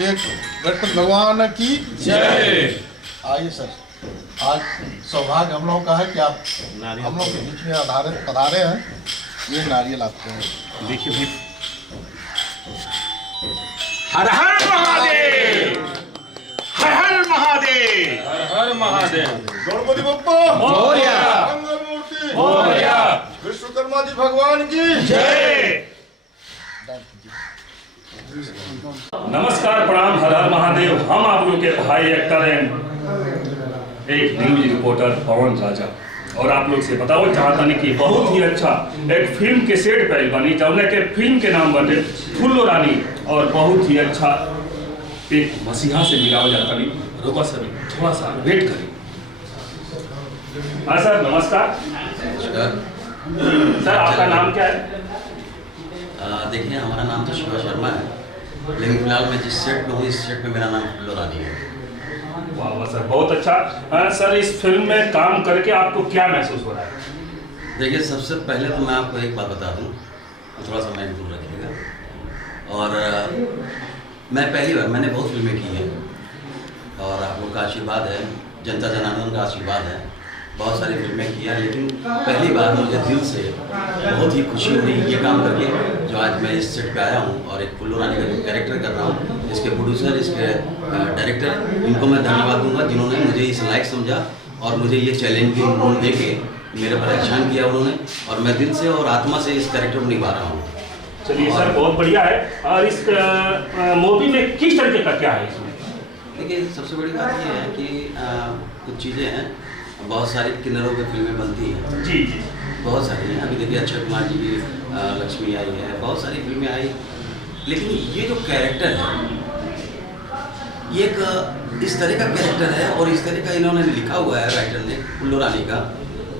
ये गणपति भगवान की जय। आइए सर, आज सौभाग्य हम लोगों का है कि आप हम लोग के बीच में पधारे हैं। ये नारियल आपके हैं। देखिए भाई, हर हर महादेव, हर हर महादेव, हर हर महादेव। गणपति बप्पा मोरया, मंगल मूर्ति मोरया, विश्वकर्मा जी भगवान की जय। नमस्कार, प्रणाम, हर हर महादेव। हम आप लोग के भाई एक्टर हैं, एक न्यूज रिपोर्टर पवन राजा, और आप लोग से बताओ चाहता नहीं कि बहुत ही अच्छा एक फिल्म के सेट पे बनी, जौने के फिल्म के नाम बने फुल्लो रानी, और बहुत ही अच्छा एक मसीहा से मिलाओ जाता नहीं। रोका सर, थोड़ा सा वेट करें। हाँ सर, नमस्कार सर, आपका नाम क्या है? देखिए, हमारा नाम तो शिवा शर्मा है, लेकिन फिलहाल मैं जिस सेट पे हूँ, इस सेट पे मेरा नाम फुल्लो रानी है। वाह वाह सर, बहुत अच्छा। सर, इस फिल्म में काम करके आपको क्या महसूस हो रहा है? देखिए, सबसे पहले तो मैं आपको एक बात बता दूँ, थोड़ा सा माइंड दूर रखिएगा। और मैं पहली बार, मैंने बहुत फिल्में की हैं, और आप लोग का आशीर्वाद है, जनता जनार्दन का आशीर्वाद है, बहुत सारी फिल्में की हैं, लेकिन पहली बार मुझे दिल से बहुत ही खुशी हुई ये काम करके, जो आज मैं इस सेट पे आया हूँ और एक फुल्लो रानी का जो कैरेक्टर कर रहा हूँ। इसके प्रोड्यूसर, इसके डायरेक्टर, इनको मैं धन्यवाद दूंगा जिन्होंने मुझे इस लायक समझा और मुझे ये चैलेंजिंग रोल दे के मेरे पर एहसान किया उन्होंने, और मैं दिल से और आत्मा से इस कैरेक्टर को निभा रहा हूँ। चलिए सर, बहुत बढ़िया है। और इस मूवी में किस तरीके का क्या है इसमें? देखिए, सबसे बड़ी बात ये है कि कुछ चीज़ें हैं, बहुत सारी किन्नरों पे फिल्में बनती हैं। जी जी, बहुत सारी हैं। अभी देखिए, अक्षय कुमार जी की लक्ष्मी आई है, बहुत सारी फिल्में आई, लेकिन ये जो कैरेक्टर है, ये एक इस तरह का कैरेक्टर है, और इस तरह का इन्होंने लिखा हुआ है राइटर ने, फुल्लो रानी का,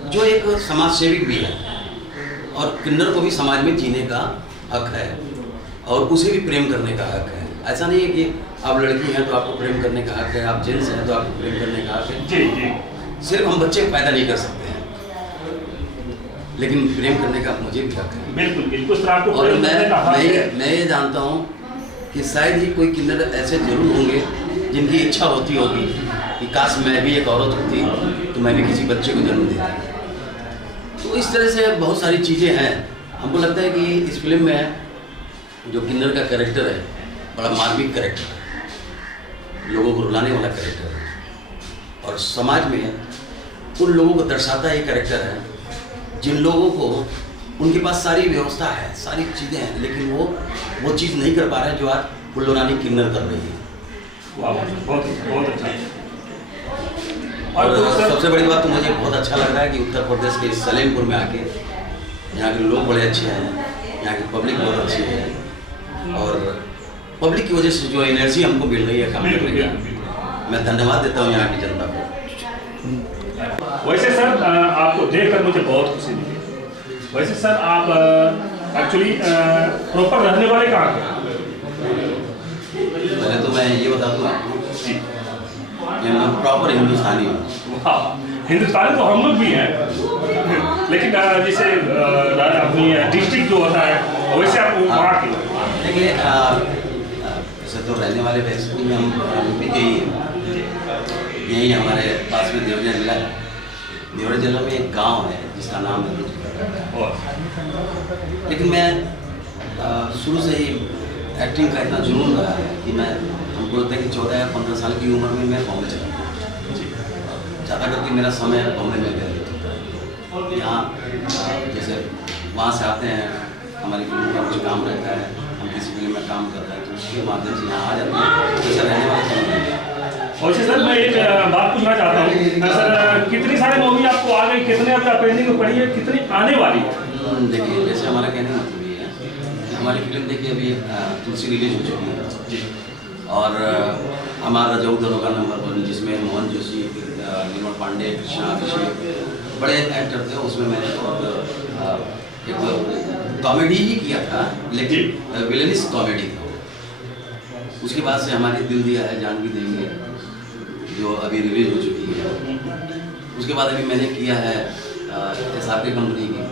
जो एक समाज सेविक भी है, और किन्नर को भी समाज में जीने का हक है, और उसे भी प्रेम करने का हक है। ऐसा नहीं है कि आप लड़की हैं तो आपको प्रेम करने का हक है, आप जेंट्स हैं तो आपको प्रेम करने का हक है। जी जी, सिर्फ हम बच्चे पैदा नहीं कर सकते हैं, लेकिन प्रेम करने का मुझे भी हक है। बिल्कुल बिल्कुल सर, आपको और प्रेम करने का हक है। मैं ये जानता हूँ कि शायद ही कोई किन्नर ऐसे जरूर होंगे जिनकी इच्छा होती होगी कि काश मैं भी एक औरत होती तो मैं भी किसी बच्चे को जन्म देती। तो इस तरह से बहुत सारी चीज़ें हैं। हमको लगता है कि इस फिल्म में जो किन्नर का कैरेक्टर है, बड़ा मार्मिक कैरेक्टर है, लोगों को रुलाने वाला कैरेक्टर है, और समाज में उन लोगों को दर्शाता ये कैरेक्टर है जिन लोगों को, उनके पास सारी व्यवस्था है, सारी चीज़ें हैं, लेकिन वो चीज़ नहीं कर पा रहे हैं जो आज फुल्लो रानी किन्नर कर रही है। वाह, बहुत बहुत अच्छा। और सर, सबसे बड़ी बात तो मुझे बहुत अच्छा लग रहा है कि उत्तर प्रदेश के सलेमपुर में आके यहाँ के लोग बड़े अच्छे हैं, यहाँ की पब्लिक बहुत अच्छी है, और पब्लिक की वजह से जो एनर्जी हमको मिल रही है काम करने की, मैं धन्यवाद देता हूँ यहाँ की जनता को। वैसे सर, आपको देखकर मुझे बहुत खुशी मिली। वैसे सर, आप एक्चुअली प्रॉपर रहने वाले कहाँ के? पहले तो मैं ये बता दूँ आपको जी, कि मैं प्रॉपर हिंदुस्तानी हूँ। वाह, हिंदुस्तानी तो हम लोग भी हैं, लेकिन जैसे अपनी डिस्ट्रिक्ट जो होता है, वैसे आप वहाँ के। देखिए, वैसे तो रहने वाले वैसे में हम यूपी के ही हैं। यही हमारे पास में देवरिया जिला है। देवरिया जिला में एक गांव है जिसका नाम है, और लेकिन मैं शुरू से ही एक्टिंग का इतना जुनून रहा है कि हमको लगता है कि 14 या 15 साल की उम्र में मैं बॉम्बे चला गया। ज़्यादा करके मेरा समय बॉम्बे में गया। यहाँ जैसे वहाँ से आते हैं, हमारी फिल्म का कुछ काम रहता है, हम किसी फिल्म में काम कर रहे हैं तो उसके माध्यम से यहाँ आ जाते हैं। जैसे रहने वाले वैसे सर, मैं एक बात पूछना चाहता हूँ सर, कितनी सारी मूवी आपको आ गई, कितने आपका पेंडिंग में पड़ी है, कितनी आने वाली है? देखिए, जैसे हमारा कहने का मतलब ये है कि हमारी फिल्म देखिए अभी तुलसी रिलीज हो चुकी है, और हमारा जो दरोगा नंबर 1, जिसमें मोहन जोशी, निर्मल पांडे, कृष्णा, अभिषेक बड़े एक्टर थे, उसमें मैंने एक कॉमेडी ही किया था, लेकिन विलेनिस कॉमेडी था। उसके बाद से हमारी दिल दिया है जान भी देंगे, जो अभी रिलीज हो चुकी है। उसके बाद अभी मैंने किया है SRK कंपनी की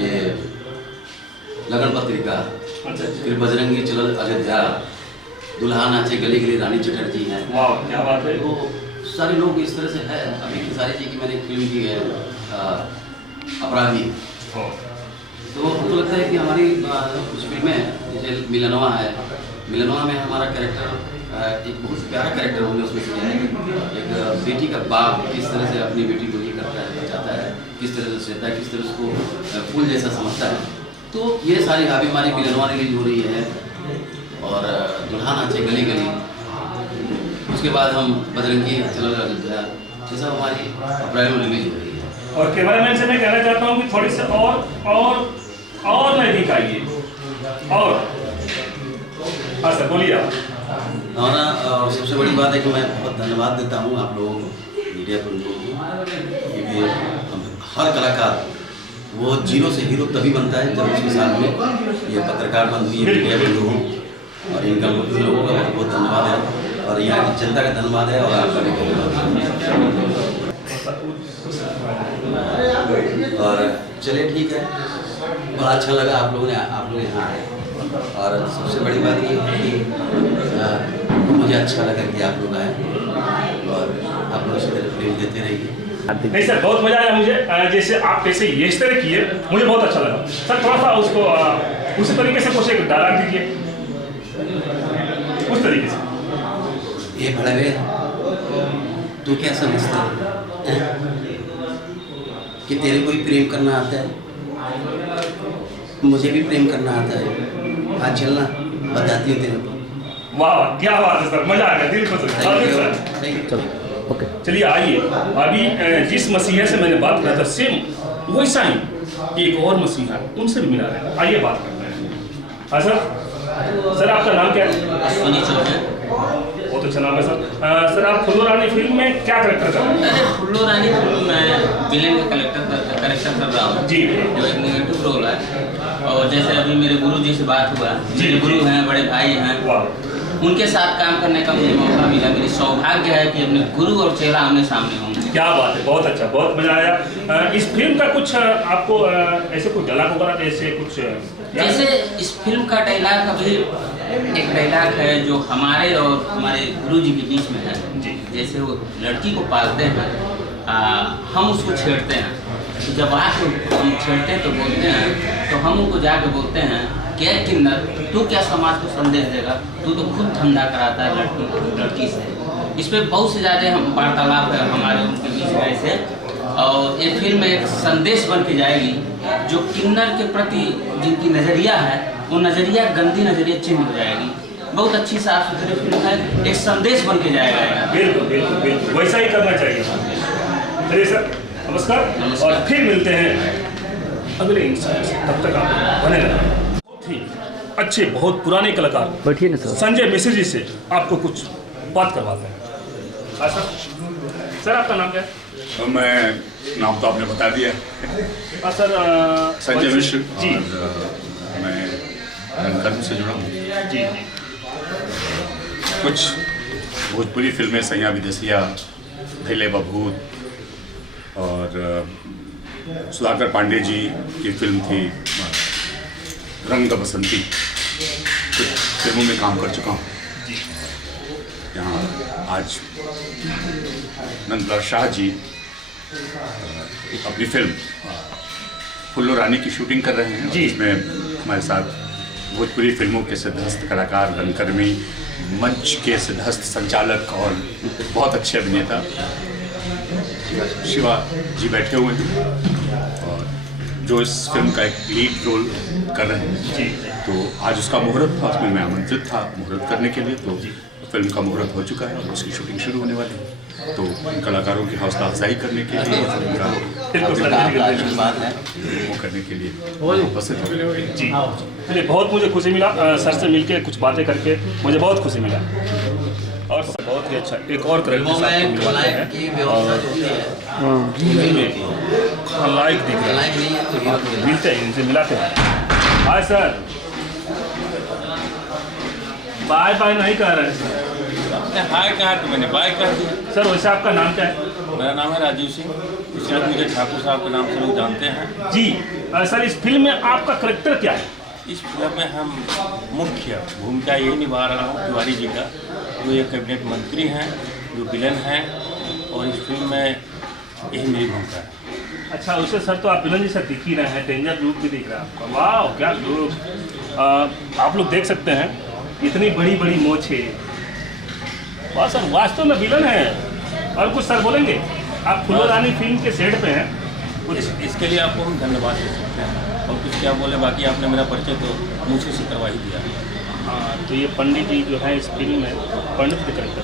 ये लगन पत्रिका, अच्छा फिर बजरंगी चलल अयोध्या, दुल्हा नाचे गली गली रानी चटर्जी हैं। वाह क्या बात है। तो सारे लोग इस तरह से है। अभी खेसारी जी की मैंने फिल्म की है अपराधी। तो हमको लगता है कि हमारी कुछ फिल्में जैसे मिलनवा है, मिलनवा में हमारा कैरेक्टर एक बहुत प्यारा कैरेक्टर हमने उसमें किया है। एक बेटी का बाप किस तरह से अपनी बेटी को ये करता है, बचाता है, किस तरह से सहता है, किस तरह से उसको फूल जैसा समझता है। तो ये सारी अभी हमारी मिलनवा रिलीज हो रही है और दुल्हा नाचे गली गली, उसके बाद हम बजरंगी चलो अयोध्या, ये सब हमारी अप्रैल में रिलीज हो रही है। और कैमरामैन से मैं कहना चाहता हूँ कि थोड़ी सी और नजदीक आइए। और हाँ सर बोलिए आप। और सबसे बड़ी बात है कि मैं बहुत धन्यवाद देता हूँ आप लोगों को, मीडिया पर लोगों को, क्योंकि हर कलाकार वो जीरो से हीरो तभी बनता है जब उसके साथ में ये पत्रकार बंधु, ये मीडिया बंधु हों। और इनका लोगों का बहुत बहुत धन्यवाद है और यहाँ की जनता का धन्यवाद है और आपका भी धन्यवाद। और चलिए ठीक है, बड़ा अच्छा लगा आप लोग यहाँ आए। और सबसे बड़ी बात ये है कि मुझे अच्छा लगा कि आप लोग आए और आप लोग इसी तरह फिल्म देते रहिए। नहीं सर बहुत मजा आया मुझे, जैसे आप कैसे ये इस तरह किए मुझे बहुत अच्छा लगा सर। थोड़ा सा उसको उसी तरीके से कुछ एक डायलॉग दीजिए उस तरीके से। ये भड़वे तू क्या समझता है कि तेरे को ही प्रेम करना आता है, मुझे भी प्रेम करना आता है। आज चलना बताती हूँ तेरे को। वाह क्या बात है सर, मजा आ गया, दिल खुश हो। ओके चलिए आइए, अभी जिस मसीहा से मैंने बात किया था सेम वैसा ही एक और मसीहा उनसे भी मिला रहे, आइए बात करते हैं। हाँ सर आपका नाम क्या है? अश्विनी चौबे। बहुत अच्छा नाम है सर। सर आप फुल्लो रानी फिल्म में क्या करेक्टर कर रहे हैं? फुल्लो रानी फिल्म में विलेन का करेक्टर कर रहा हूँ जी, जो एक नेगेटिव रोल है। और जैसे अभी मेरे गुरु जी से बात हुआ, मेरे गुरु हैं, बड़े भाई हैं, उनके साथ काम करने का मुझे मौका मिला। मेरी सौभाग्य है कि अपने गुरु और चेला आमने सामने होंगे। क्या बात है, बहुत अच्छा, बहुत मजा आया। इस फिल्म का कुछ आपको ऐसे कुछ डायलॉग वगैरह ऐसे कुछ जैसे इस फिल्म का डायलॉग अभी एक डायलॉग है जो हमारे और हमारे गुरु जी के बीच में है। जैसे वो लड़की को पालते हैं, हम उसको छेड़ते हैं, तो जब आके हम छेड़ते हैं तो बोलते हैं, तो हम उनको जाके बोलते हैं क्या किन्नर तू क्या समाज को संदेश देगा, तू तो खुद धंधा कराता है लड़की से। इस पर बहुत से ज़्यादा हम वार्तालाप है हमारे उनके बीच में ऐसे। और ये फिल्म एक संदेश बन के जाएगी जो किन्नर के प्रति जिनकी नज़रिया है वो नज़रिया गंदी नज़रिया चेंज हो जाएगी। बहुत अच्छी साफ सुथरी फिल्म है, एक संदेश बन के जाएगा। बिल्कुल बिल्कुल बिल्कुल वैसा ही करना चाहिए। चलिए सर नमस्कार, और फिर मिलते हैं अगले इंसान से, तब तक आप बने रहें। बहुत ही अच्छे बहुत पुराने कलाकार बैठिए ना सर, संजय मिश्र जी से आपको कुछ बात करवाते हैं। हाँ सर आपका नाम क्या है? तो मैं नाम तो आपने बता दिया। हाँ सर संजय मिश्र जी। और मैं रंगकर्म से जुड़ा हूँ। जी कुछ भोजपुरी फिल्में सैया विदेशिया, धैले बभूत और सुधाकर पांडे जी की फिल्म थी रंग बसंती, कुछ फिल्मों में काम कर चुका हूँ। यहाँ आज नंदलाल शाह जी अपनी फिल्म फुल्लो रानी की शूटिंग कर रहे हैं। इसमें हमारे साथ भोजपुरी फिल्मों के सिद्धहस्त कलाकार, रंगकर्मी, मंच के सिद्धहस्त संचालक और बहुत अच्छे अभिनेता शिवा जी बैठे हुए हैं और जो इस फिल्म का एक लीड रोल कर रहे हैं। तो आज उसका मुहूर्त था, उसमें मैं आमंत्रित था मुहूर्त करने के लिए। तो फिल्म का मुहूर्त हो चुका है और उसकी शूटिंग शुरू होने वाली है। तो इन कलाकारों की हौसला अफजाई करने के लिए वो करने के लिए उपस्थित हो जी। चलिए बहुत मुझे खुशी मिला सर से मिलके, कुछ बातें करके मुझे बहुत खुशी मिला। और सर बहुत ही अच्छा एक और तरह लाइक दिख रहा है, मिलते हैं इनसे मिलाते हैं। हाय सर, बाय बाय नहीं कह रहे हैं हाय कहा तो मैंने बाय कर दिया। सर। वैसे आपका नाम क्या है? मेरा नाम है राजीव सिंह, इसलिए मुझे ठाकुर साहब के नाम से लोग जानते हैं। जी सर, इस फिल्म में आपका करेक्टर क्या है? इस फिल्म में हम मुख्य भूमिका यही निभा रहा हूँ तिवारी जी का, जो एक कैबिनेट मंत्री हैं, जो विलन हैं, और इस फिल्म में यही मेरी भूमिका है। अच्छा, उससे सर तो आप विलन जैसा दिख ही रहे हैं, डेंजर लुक भी दिख रहा है आपका। वाह क्या लुक! आप लोग देख सकते हैं इतनी बड़ी बड़ी मोछे। वाह सर, वास्तव में विलन है। और कुछ सर बोलेंगे? आप फुलोरानी फिल्म के सेट पे हैं कुछ? इसके लिए आपको हम धन्यवाद दे सकते हैं, और कुछ क्या बोले, बाकी आपने मेरा परिचय तो मुझे से करवा ही दिया। हाँ, तो ये पंडित जी जो है इस फिल्म में पंडित के करेक्टर